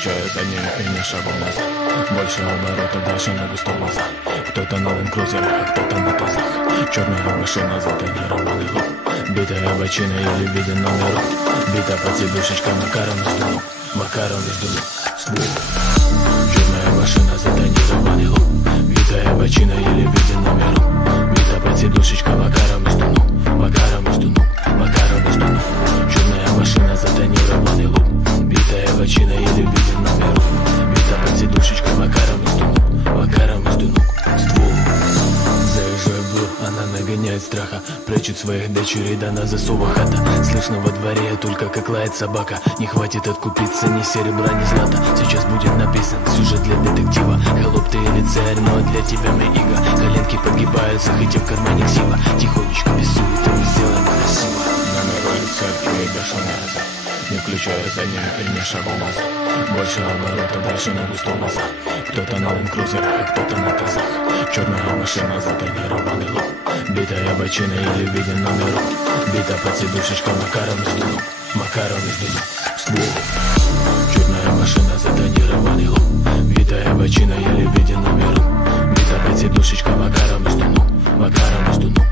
включая заднюю и не шагу назад. Больше оборота, дальше на густом назад. Кто-то на лэнд-крузере, а кто-то на тазах. Черная машина, затонированный лук. Битая бочина или виден номерок. Бита под сидушечкой, Макаром сдунул. Макаром сдунул. Ствол. Черная машина, затонированный лук. Битая бочина или виден номерок. Бита под сидушечкой, Макаром сдунул. Макаром сдунул. Макаром сдунул. Черная машина, затонированный лук. Битая бочина или виден номерок. Бита под сидушечкой, Макаром сдунул. Макаром сдунул. Ствол. Заезжает в двор, она нагоняет страха. Прячет своих дочерей, да на засовах хата. Слышно во дворе только как лает собака. Не хватит откупиться ни серебра, ни злата. Сейчас будет написан сюжет для детектива. Холоп ты или царь, но для тебя мы иго. Коленки подгибаются, хотя в кармане ксива. Тихонечко без суеты мы сделаем красиво. Номер улицы и бешеный разок. Не включая заднюю и не шагу назад. Больше оборота, дальше на густом назад. Кто-то на лэнд-крузере, а кто-то на тазах. Черная машина, затонированный лук. Битая бочина или виден номерок. Бита под сидушечкой, Макаром сдунул. Макаром сдунул. Ствол. Черная машина, затонированный лук. Битая бочина или виден номерок. Бита под сидушечкой, Макаром сдунул. Макаром сдунул.